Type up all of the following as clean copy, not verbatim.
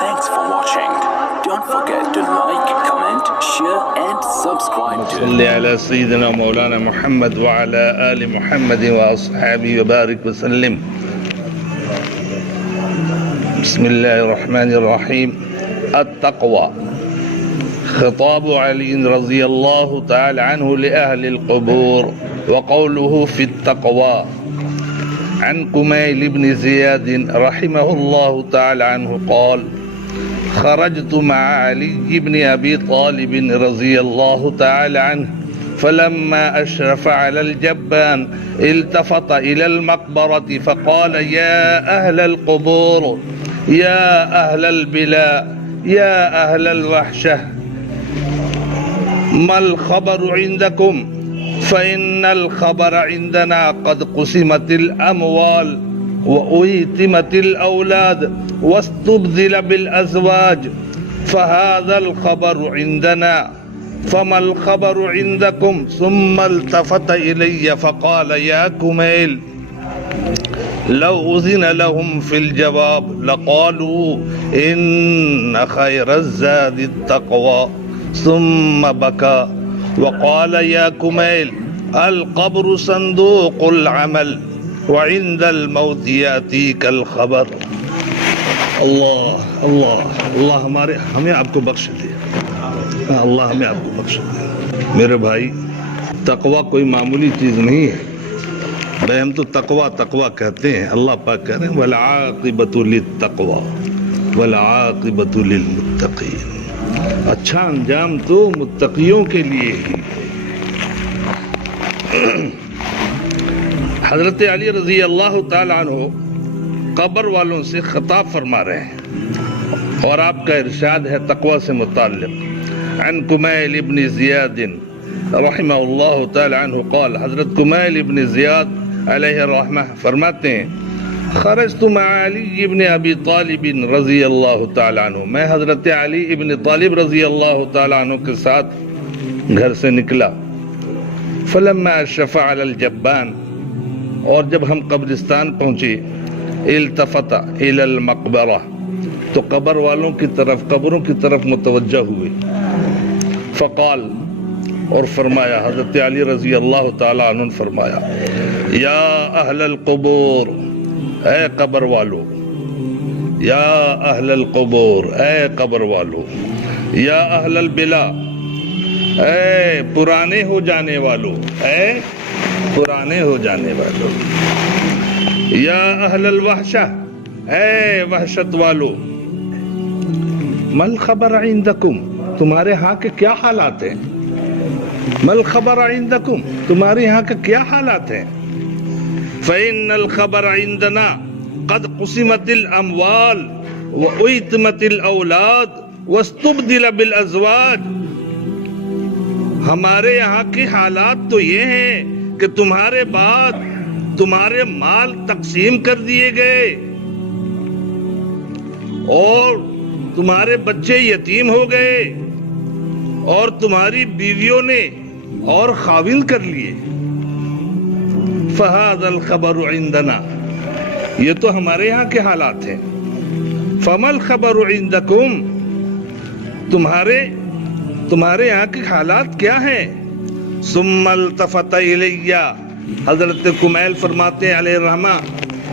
Thanks for watching. Don't forget to like, comment, share and subscribe to صلی علی سیدنا مولانا محمد وعلى آل محمد وأصحابه وبارك وسلم. بسم الله الرحمن الرحيم. التقوى. خطاب علي رضي الله تعالى عنه لأهل القبور وقوله في التقوى. عن كميل بن زياد رحمه الله تعالى عنه قال: خرجت مع علي بن أبي طالب رضي الله تعالى عنه فلما أشرف على الجبان التفت إلى المقبرة فقال: يا أهل القبور، يا أهل البلاء، يا أهل الوحشة، ما الخبر عندكم؟ فإن الخبر عندنا قد قسمت الأموال وأيتمت الأولاد واستبدل بالأزواج، فهذا الخبر عندنا، فما الخبر عندكم؟ ثم التفت إلي فقال: يا كميل، لو أذن لهم في الجواب لقالوا إن خير الزاد التقوى، ثم بكى وقال: يا كميل، القبر صندوق العمل وعند الموت يأتيك الخبر. اللہ اللہ اللہ ہمیں آپ کو بخش دے، اللہ ہمیں آپ کو بخش دے. میرے بھائی، تقوی کوئی معمولی چیز نہیں ہے. بھائی ہم تو تقوی کہتے ہیں، اللہ پاک کہہ رہے ہیں والعاقبۃ للتقوی والعاقبۃ للمتقین. اچھا انجام تو متقیوں کے لیے ہی. حضرت علی رضی اللہ تعالی عنہ قبر والوں سے خطاب فرما رہے ہیں اور آپ کا ارشاد ہے تقوی سے متعلق. عن کمیل ابن زیاد رحمہ اللہ تعالی عنہ قال، حضرت کمیل ابن زیاد علیہ الرحمہ فرماتے ہیں: خرجت مع علی ابن ابی طالب رضی اللہ تعالی عنہ، میں حضرت علی ابن طالب رضی اللہ تعالی عنہ کے ساتھ گھر سے نکلا. فلما اشرف علی الجبان، اور جب ہم قبرستان پہنچے، التفت الی المقبرہ، تو قبر والوں کی طرف، قبروں کی طرف متوجہ ہوئے. فقال، اور فرمایا، حضرت علی رضی اللہ تعالی عنہ نے فرمایا: یا اہل القبور، اے قبر والو، یا اہل القبور، اے قبر والو، یا اہل البلا، اے پرانے ہو جانے والو، اے پرانے ہو جانے والو، یا اہل الوحشہ، اے وحشت والو، مل خبر عندکم، تمہارے ہاں کے کیا حالات ہیں؟ مل خبر عندکم، تمہارے ہاں کے کیا حالات ہیں؟ فإن الخبر عندنا قد قسمت الاموال وأيتمت الأولاد واستبدل بالأزواج. ہمارے یہاں کی حالات تو یہ ہیں کہ تمہارے بعد تمہارے مال تقسیم کر دیے گئے اور تمہارے بچے یتیم ہو گئے اور تمہاری بیویوں نے اور خاوند کر لیے. فَهَذَا الْخَبَرُ عِنْدَنَا، یہ تو ہمارے یہاں کے حالات ہیں. فَمَا الْخَبَرُ عِنْدَكُمْ، تمہارے یہاں کے حالات کیا ہیں؟ ثُمَّ الْتَفَتَ إِلَيَّ، حضرت کمیل فرماتے ہیں علیہ الرحمہ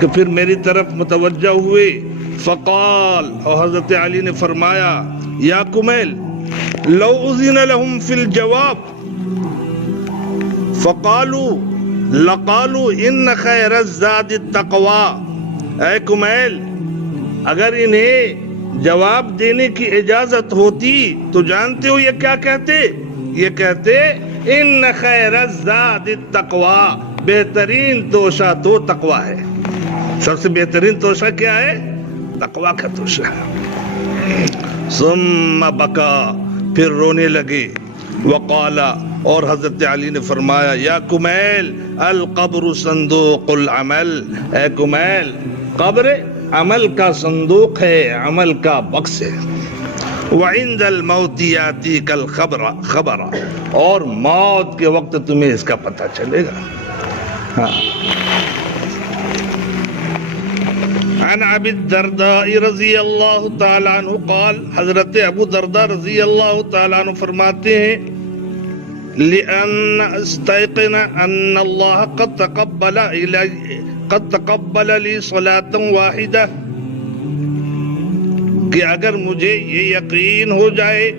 کہ پھر میری طرف متوجہ ہوئے. فقال، اور حضرت علی نے فرمایا: یا کمیل، لو اذن لهم فی الجواب فقالوا لقالوا ان خیر الزاد التقوی. اے کمیل، اگر انہیں جواب دینے کی اجازت ہوتی تو جانتے ہو یہ کیا کہتے؟ یہ کہتے ان خیر الزاد التقوی، بہترین توشہ تو تقوی ہے. سب سے بہترین توشہ کیا ہے؟ تقوی کا توشہ. ثم بکا، پھر رونے لگے. وقال، اور حضرت علی نے فرمایا: یا کمیل، القبر صندوق العمل، اے کمیل، قبر عمل کا صندوق ہے، عمل کا بکس ہے. وعند الموت یاتیک الخبر، اور موت کے وقت تمہیں اس کا پتہ چلے گا. عن ابی الدرداء رضی اللہ تعالیٰ عنہ قال، حضرت ابو درداء رضی اللہ تعالیٰ عنہ فرماتے ہیں لأن استيقن أن الله قد تقبل لي صلاة واحدة، کہ اگر مجھے یہ یقین ہو جائے،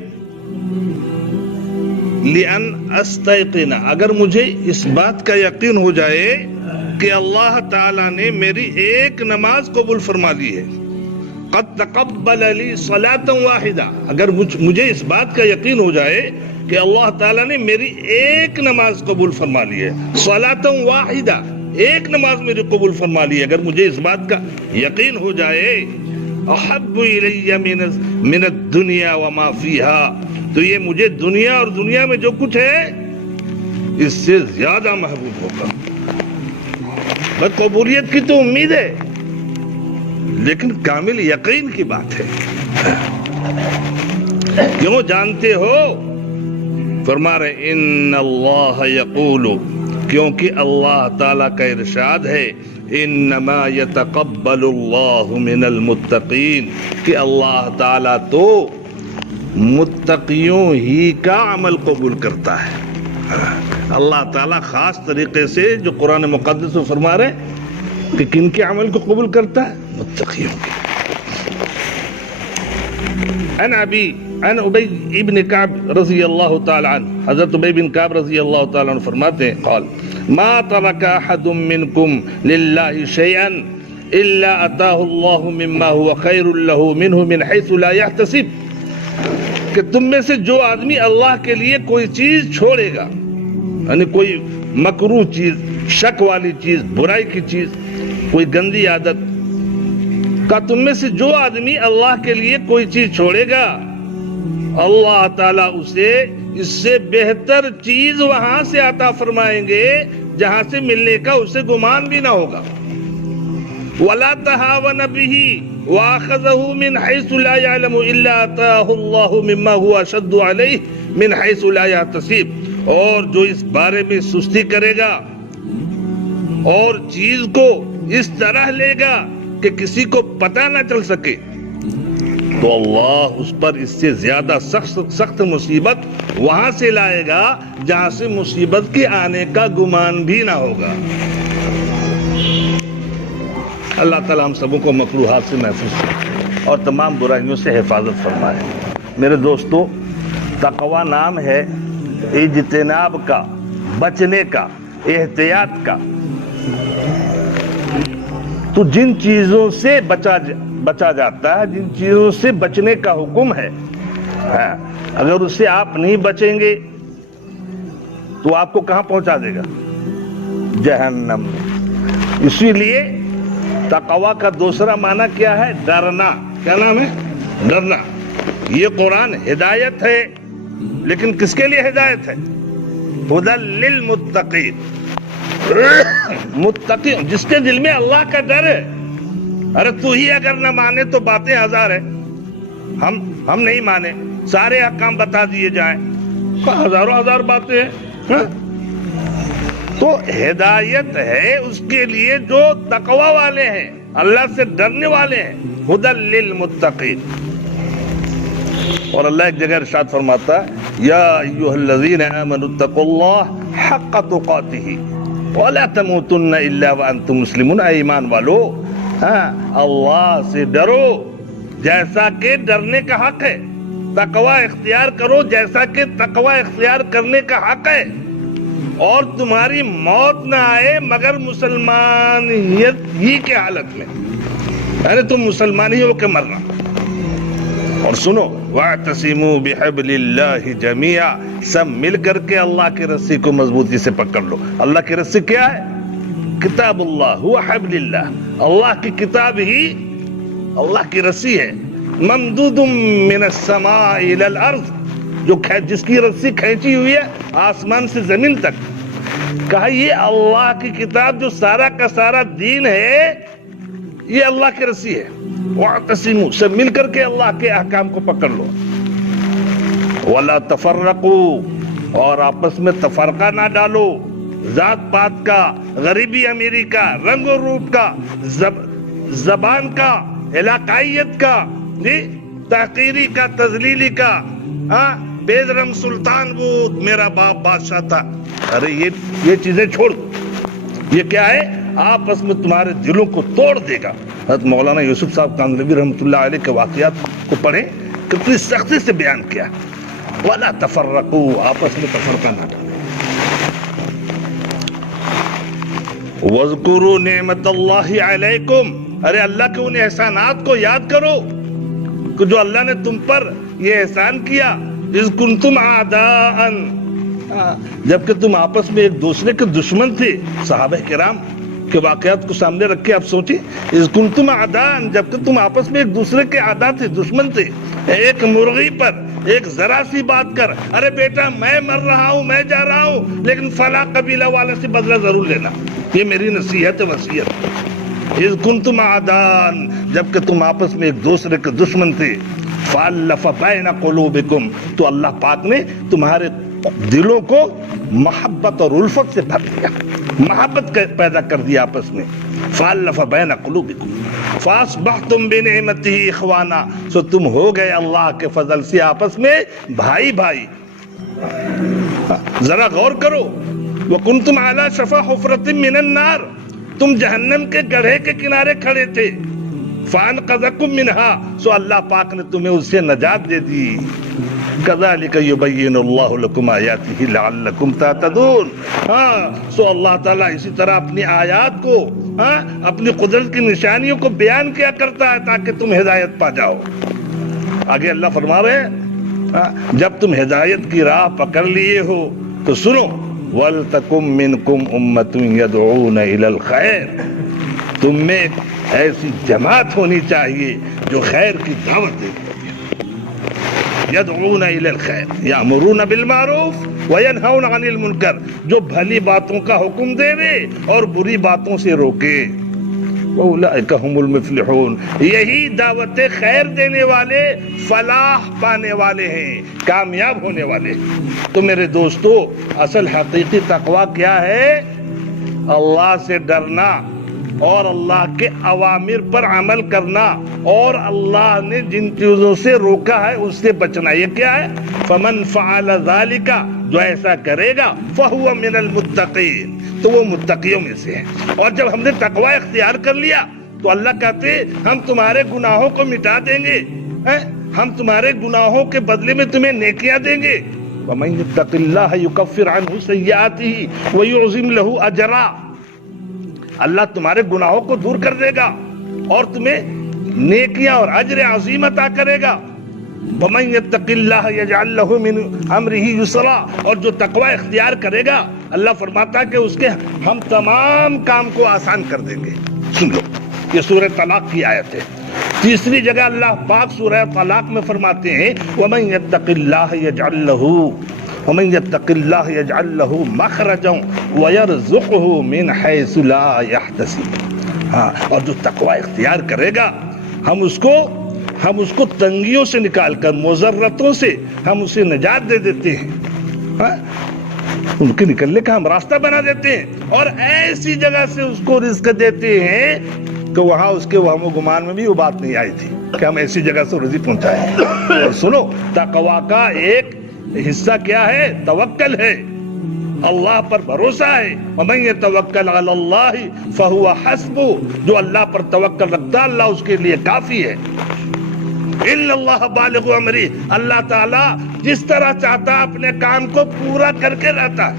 لأن استيقن، اگر مجھے اس بات کا یقین ہو جائے کہ اللہ تعالیٰ نے میری ایک نماز قبول فرما لی ہے، قد تقبل لی صلاة واحدہ، اگر مجھے اس بات کا یقین ہو جائے کہ اللہ تعالیٰ نے میری ایک نماز قبول فرما لی ہے، صلاة واحدہ، ایک نماز میری قبول فرما لی ہے، اگر مجھے اس بات کا یقین ہو جائے، احب الی من الدنیا وما فیہا، تو یہ مجھے دنیا اور دنیا میں جو کچھ ہے اس سے زیادہ محبوب ہوگا۔ بس قبولیت کی تو امید ہے، لیکن کامل یقین کی بات ہے۔ کیوں جانتے ہو؟ فرما رہے ان اللہ یقول، کیونکہ اللہ تعالیٰ کا ارشاد ہے انما یتقبل اللہ من المتقین، کہ اللہ تعالیٰ تو متقیوں ہی کا عمل قبول کرتا ہے۔ اللہ تعالیٰ خاص طریقے سے جو قرآن مقدس میں فرما رہے کہ کن کے عمل کو قبول کرتا ہے؟ متقیوں کے۔ عن ابی ابن کعب رضی اللہ تعالی عنہ، حضرت ابی بن کعب رضی اللہ تعالی عنہ فرماتے ہیں قال ما ترک احد منکم للہ شیئا الا اتاہ اللہ مما هو خیر له منه من حیث لا يحتسب، کہ تم میں سے جو آدمی اللہ کے لیے کوئی چیز چھوڑے گا، یعنی کوئی مکروہ چیز، شک والی چیز، برائی کی چیز، کوئی گندی عادت کا، تم میں سے جو آدمی اللہ کے لیے کوئی چیز چھوڑے گا، اللہ تعالیٰ اسے اس سے بہتر چیز وہاں سے عطا فرمائیں گے جہاں سے ملنے کا اسے گمان بھی نہ ہوگا۔ وَلَا تَهَاوَنَ بِهِ وَأَخَذَهُ مِنْ حَيْثُ لَا يَعْلَمُ إِلَّا أَتَاهُ اللَّهُ مِمَّا هُوَ أَشَدُّ عَلَيْهِ مِنْ حَيْثُ لَا يَحْتَسِبُ، اور جو اس بارے میں سستی کرے گا اور چیز کو اس طرح لے گا کہ کسی کو پتہ نہ چل سکے، تو اللہ اس پر اس سے زیادہ سخت مصیبت وہاں سے لائے گا جہاں سے مصیبت کے آنے کا گمان بھی نہ ہوگا۔ اللہ تعالی ہم سبوں کو مکروہات سے محفوظ اور تمام برائیوں سے حفاظت فرمائے۔ میرے دوستو، تقوی نام ہے اجتناب کا، بچنے کا، احتیاط کا۔ تو جن چیزوں سے بچا جاتا ہے، جن چیزوں سے بچنے کا حکم ہے، اگر اس سے آپ نہیں بچیں گے تو آپ کو کہاں پہنچا دے گا؟ جہنم میں۔ اسی لیے تقوی کا دوسرا معنی کیا ہے؟ ڈرنا۔ کیا نام ہے؟ ڈرنا۔ یہ قرآن ہدایت ہے، لیکن کس کے لیے ہدایت ہے؟ ہدی للمتقین، متقی جس کے دل میں اللہ کا ڈر ہے۔ ارے تو ہی اگر نہ مانے تو باتیں ہزار ہیں، ہم نہیں مانے، سارے احکام بتا دیے جائیں، ہزاروں ہزار باتیں ہیں۔ تو ہدایت ہے اس کے لیے جو تقوی والے ہیں، اللہ سے ڈرنے والے ہیں، ہدی للمتقین۔ اور اللہ ایک جگہ ارشاد فرماتا ہے یا ایھا الذین آمنوا اتقوا اللہ حق تقاتہ ولا تموتن الا وانتم مسلمون، اے ایمان والو اللہ سے ڈرو جیسا کہ ڈرنے کا حق ہے، تقوی اختیار کرو جیسا کہ تقوی اختیار کرنے کا حق ہے، اور تمہاری موت نہ آئے مگر مسلمانیت ہی کے حالت میں، یعنی تم مسلمان ہی ہو کے مرنا۔ اور سنو وَاعْتَصِمُوا بِحَبْلِ اللَّهِ جَمِيعًا، سب مل کر کے اللہ کی رسی کو مضبوطی سے پکڑ لو۔ اللہ کی رسی کیا ہے؟ کتاب اللہ، هو حبل اللہ، اللہ کی کتاب ہی اللہ کی رسی ہے۔ ممدود من السماء الى الارض، جو جس کی رسی کھینچی ہوئی ہے آسمان سے زمین تک۔ کہا یہ اللہ کی کتاب جو سارا کا سارا دین ہے، یہ اللہ کی رسی ہے۔ وَاعْتَصِمُوا، سب مل کر کے اللہ کے احکام کو پکڑ لو۔ وَلَا تَفَرَّقُوا، اور آپس میں تفرقہ نہ ڈالو، ذات پات کا، غریبی امیری کا، رنگ و روپ کا، زبان کا، علاقائیت کا، جی تحقیری کا، تذلیلی کا، بیدرم سلطان وہ میرا باپ بادشاہ تھا. ارے یہ چیزیں چھوڑ دو. یہ کیا ہے؟ آپس میں تمہارے دلوں کو توڑ دے گا. حضرت مولانا یوسف صاحب کاندھلوی رحمۃ اللہ علیہ کے واقعات کو پڑھیں، کتنی سختی سے بیان کیا. وَلَا تَفَرَّقُوا، آپس میں تفرقہ نہ ڈالیں. وَاذْكُرُوا نِعْمَةَ اللَّهِ عَلَيْكُمْ، ارے اللہ کے ان احسانات کو یاد کرو کہ جو اللہ نے تم پر یہ احسان کیا. اذ کنتم اعداء، جبکہ تم آپس میں ایک دوسرے کے دشمن تھے. صحابہ کرام کے واقعات کو سامنے رکھ کے آپ سوچیں. اذ کنتم اعداء، جبکہ تم آپس میں ایک دوسرے کے اعداء تھے، دشمن تھے. ایک مرغی پر ایک ذرا سی بات کر، ارے بیٹا میں مر رہا ہوں، میں جا رہا ہوں، لیکن فلاں قبیلہ والے سے بدلہ ضرور لینا. یہ میری نصیحت وصیت. اذ کنتم اعداء، جبکہ تم آپس میں ایک دوسرے کے دشمن تھے. فالف بین قلوبکم، تو اللہ پاک نے تمہارے دلوں کو محبت اور الفت سے بھر دیا، محبت پیدا کر دیا آپس میں. فالف بین قلوبکم فاصبحتم بنعمتہ اخوانا، سو تم ہو گئے اللہ کے فضل سے آپس میں بھائی بھائی. ذرا غور کرو. وکنتم علی شفا حفرۃ من النار، تم جہنم کے گڑھے کے کنارے کھڑے تھے. فانقذکم منہا، سو اللہ پاک نے تمہیں اس سے نجات دے دی. کذالک یبین اللہ لکم آیاتہ لعلکم تہتدون. سو اللہ تعالیٰ اسی طرح اپنی آیات کو، اپنی قدرت کی نشانیوں کو بیان کیا کرتا ہے تاکہ تم ہدایت پا جاؤ. آگے اللہ فرما رہے ہیں جب تم ہدایت کی راہ پکڑ لیے ہو تو سنو. وَلْتَكُمْ مِنْكُمْ أُمَّةٌ يَدْعُونَ إِلَى الْخَيْرِ، تم میں ایک ایسی جماعت ہونی چاہیے جو خیر کی دعوت دے. يَدْعُونَ إِلَى الْخَيْرِ يَأْمُرُونَ بِالْمَعْرُوفِ وَيَنْهَوْنَ عَنِ الْمُنْكَرِ، جو بھلی باتوں کا حکم دے اور بری باتوں سے روکے. وَأُولَئِكَ هُمُ الْمُفْلِحُونَ، یہی دعوت خیر دینے والے فلاح پانے والے ہیں، کامیاب ہونے والے. تو میرے دوستو، اصل حقیقی تقویٰ کیا ہے؟ اللہ سے ڈرنا اور اللہ کے اوامر پر عمل کرنا اور اللہ نے جن چیزوں سے روکا ہے اس سے بچنا. یہ کیا ہے؟ فَمَنْ فَعَلَ ذَلِكَ، جو ایسا کرے گا فَهُوَ مِنَ الْمُتَّقِينَ، تو وہ متقیوں میں سے ہے. اور جب ہم نے تقویٰ اختیار کر لیا تو اللہ کہتے ہم تمہارے گناہوں کو مٹا دیں گے، ہم تمہارے گناہوں کے بدلے میں تمہیں نیکیاں دیں گے. وَمَن يَتَّقِ اللَّهَ يُكَفِّرْ عَنْهُ سَيِّئَاتِهِ وَيُعْظِمْ لَهُ أَجْرًا، اللہ تمہارے گناہوں کو دور کر دے گا اور تمہیں نیکیاں اور اجر عظیم عطا کرے گا. وَمَن يَتَّقِ اللَّهَ يَجْعَل لَّهُ مِنْ أَمْرِهِ يُسْرًا، اور جو تقوی اختیار کرے گا اللہ فرماتا ہے کہ اس کے ہم تمام کام کو آسان کر دیں گے. سن لو، یہ سورہ طلاق کی آیت ہے. تیسری جگہ اللہ پاک سورہ طلاق میں فرماتے ہیں وَمَن يَتَّقِ اللَّهَ يَجْعَل لَّهُ مَخْرَجًا وَيَرْزُقْهُ مِنْ حَيْثُ لَا يَحْتَسِبُ. اور جو تقوی اختیار کرے گا ہم اس کو تنگیوں سے نکال کر، مضرتوں سے ہم اسے نجات دے دیتے ہیں، ان کے نکلنے کا ہم راستہ بنا دیتے ہیں، اور ایسی جگہ سے اس کو رزق دیتے ہیں کہ وہاں اس کے وہم و گمان میں بھی وہ بات نہیں آئی تھی کہ ہم ایسی جگہ سے رزق پہنچائیں. اور سنو، تقوی کا ایک حصہ کیا ہے؟ توکل ہے، اللہ پر بھروسہ ہے. وَمَن يَتَوَكَّلْ عَلَى اللَّهِ فَهُوَ حَسْبُهُ، جو اللہ پر توکل رکھتا اللہ اس کے لیے کافی ہے. إِنَّ اللَّهَ بَالِغُ أَمْرِهِ، اللہ تعالیٰ جس طرح چاہتا اپنے کام کو پورا کر کے رہتا ہے.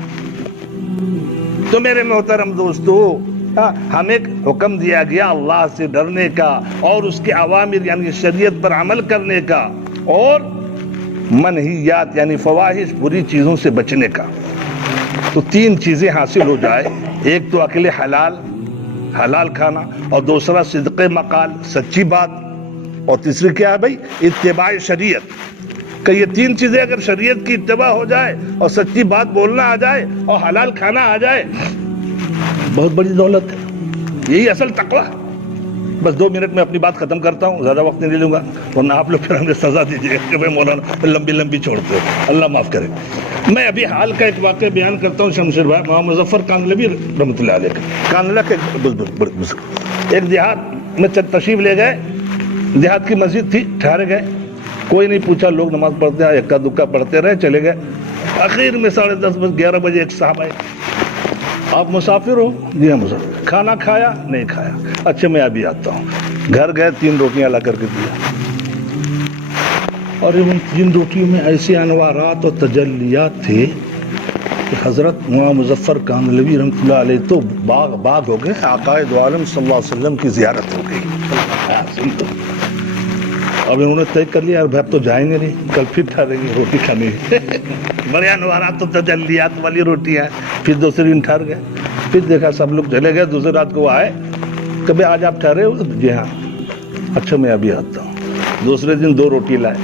تو میرے محترم دوستو، ہمیں حکم دیا گیا اللہ سے ڈرنے کا اور اس کے اوامر یعنی شریعت پر عمل کرنے کا، اور منہیات یعنی فواحش بری چیزوں سے بچنے کا. تو تین چیزیں حاصل ہو جائے، ایک تو اکیلے حلال کھانا، اور دوسرا صدق مقال سچی بات، اور تیسری کیا ہے بھائی؟ اتباع شریعت. کہ یہ تین چیزیں اگر شریعت کی اتباع ہو جائے اور سچی بات بولنا آ جائے اور حلال کھانا آ جائے، بہت بڑی دولت ہے. یہی اصل تقویٰ. بس 2 منٹ میں اپنی بات ختم کرتا ہوں، زیادہ وقت نہیں لوں گا ورنہ آپ لوگ پھر ہمیں سزا دیجیے کہ بھائی مولانا لمبی چھوڑتے ہو، اللہ معاف کرے. میں ابھی حال کا ایک واقعہ بیان کرتا ہوں. شمشیر بھائی محمد مظفر کاندھلوی رحمۃ اللہ علیہ کا، کاندھلا کے ایک دیہات میں تشریف لے گئے, دیہات کی مسجد تھی, ٹھہر گئے, کوئی نہیں پوچھا, لوگ نماز پڑھتے ہیں, اکا دکا پڑھتے رہے, چلے گئے. آخر میں 10:30 11 بجے ایک صاحب آئے, آپ مسافر ہو؟ جی ہاں مسافر. کھانا کھایا؟ نہیں کھایا. اچھا میں ابھی آتا ہوں. گھر گئے, 3 روٹیاں لا کر کے دیا, اور ان 3 روٹیوں میں ایسے انوارات اور تجلیات تھے کہ حضرت مولانا مظفر کاندھلوی رحمۃ اللہ علیہ تو باغ ہو گئے, آقا دو عالم صلی اللہ علیہ وسلم کی زیارت ہو گئی. اب انہوں نے طے کر لیا, اب تو جائیں گے نہیں, کل پھر ٹھہریں گے روٹی کھانے. بڑے انوارات و تجلیات والی روٹی ہے. پھر دوسرے دن ٹھہر گئے, پھر دیکھا سب لوگ چلے گئے. دوسری رات کو وہ آئے, کبھی آج آپ ٹھہرے ہو؟ جی ہاں. اچھا میں ابھی آتا ہوں. دوسرے دن 2 روٹی لائے.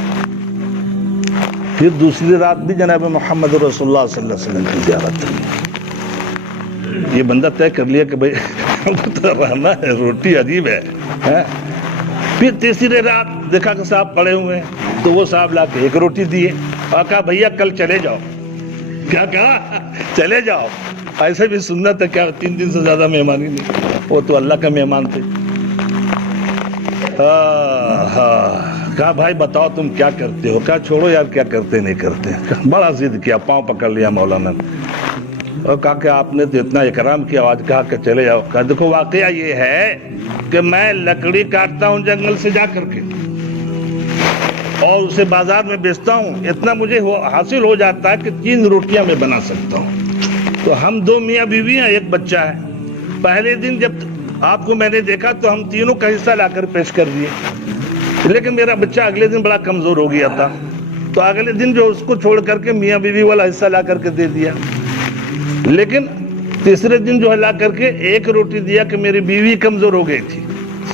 پھر دوسری رات بھی جناب محمد رسول اللہ صلی اللہ علیہ وسلم کی زیارت ہوئی. یہ بندہ طے کر لیا کہ بھائی ہم کو تو رہنا ہے, روٹی عجیب ہے. پھر تیسری رات دیکھا کہ صاحب پڑے ہوئے ہیں, تو وہ صاحب لا کے 1 روٹی دیے اور کہا بھیا کل چلے جاؤ. کیا کہا؟ چلے جاؤ. ایسے بھی سنت ہے, کیا 3 دن سے زیادہ مہمان ہی نہیں, وہ تو اللہ کا مہمان تھے. کہا بھائی بتاؤ تم کیا کرتے ہو؟ کہا چھوڑو یار, کیا کرتے نہیں کرتے. بڑا ضد کیا, پاؤں پکڑ لیا مولانا نے, اور کہا کہ آپ نے تو اتنا اکرام کیا, آج کہا کہ چلے جاؤ. کہا دیکھو واقعہ یہ ہے کہ میں لکڑی کاٹتا ہوں جنگل سے جا کر کے, اور اسے بازار میں بیچتا ہوں. اتنا مجھے حاصل ہو جاتا ہے کہ 3 روٹیاں میں بنا سکتا ہوں. تو ہم 2 میاں بیوی ہیں, 1 بچہ ہے. پہلے دن جب آپ کو میں نے دیکھا تو ہم تینوں کا حصہ لا کر پیش کر دیے, لیکن میرا بچہ اگلے دن بڑا کمزور ہو گیا تھا, تو اگلے دن جو اس کو چھوڑ کر کے میاں بیوی والا حصہ لا کر کے دے دیا. لیکن تیسرے دن جو ہے لا کر کے 1 روٹی دیا کہ میری بیوی کمزور ہو گئی تھی,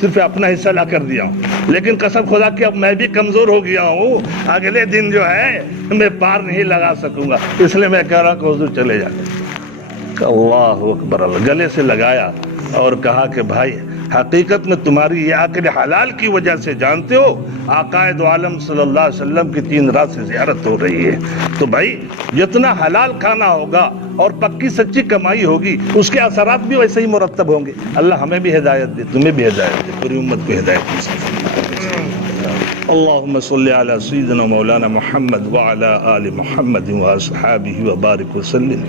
صرف اپنا حصہ لا کر دیا ہوں. لیکن قسم خدا کہ اب میں بھی کمزور ہو گیا ہوں, اگلے دن جو ہے میں پار نہیں لگا سکوں گا, اس لیے میں کہہ رہا کہ حضور چلے جائیں. اللہ اکبر. اللہ گلے سے لگایا اور کہا کہ بھائی حقیقت میں تمہاری یہ عقل حلال کی وجہ سے جانتے ہو آقا دو عالم صلی اللہ علیہ وسلم کی 3 رات سے زیارت ہو رہی ہے, تو بھائی جتنا حلال کھانا ہوگا اور پکی سچی کمائی ہوگی اس کے اثرات بھی ویسے ہی مرتب ہوں گے. اللہ ہمیں بھی ہدایت دے, تمہیں بھی ہدایت دے, پوری امت کو ہدایت دے. اللهم صل على سيدنا مولانا محمد وعلى آل محمد وأصحابه وبارك وسلم.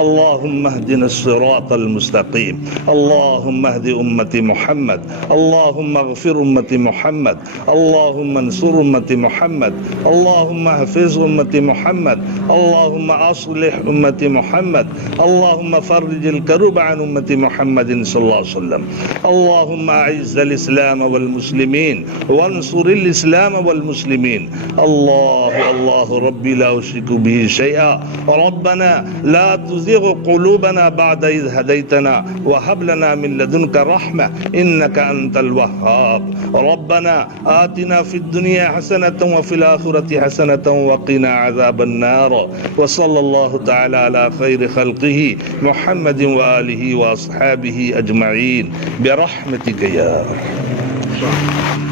اللهم اهدنا الصراط المستقيم. اللهم اهد أمة محمد. اللهم اغفر أمة محمد. اللهم انصر أمة محمد. اللهم احفظ أمة محمد. اللهم أصلح أمة محمد. اللهم فرج الكرب عن أمة محمد صلى الله عليه وسلم. اللهم أعز الإسلام والمسلمين وانصر الإسلام والمسلمين. الله ربي لا أشرك به شيئا. ربنا لا تزغ قلوبنا بعد إذ هديتنا وهب لنا من لدنك رحمة إنك أنت الوهاب. ربنا آتنا في الدنيا حسنة وفي الآخرة حسنة وقنا عذاب النار. وصلى الله تعالى على خير خلقه محمد وآله وأصحابه أجمعين برحمتك يا رب.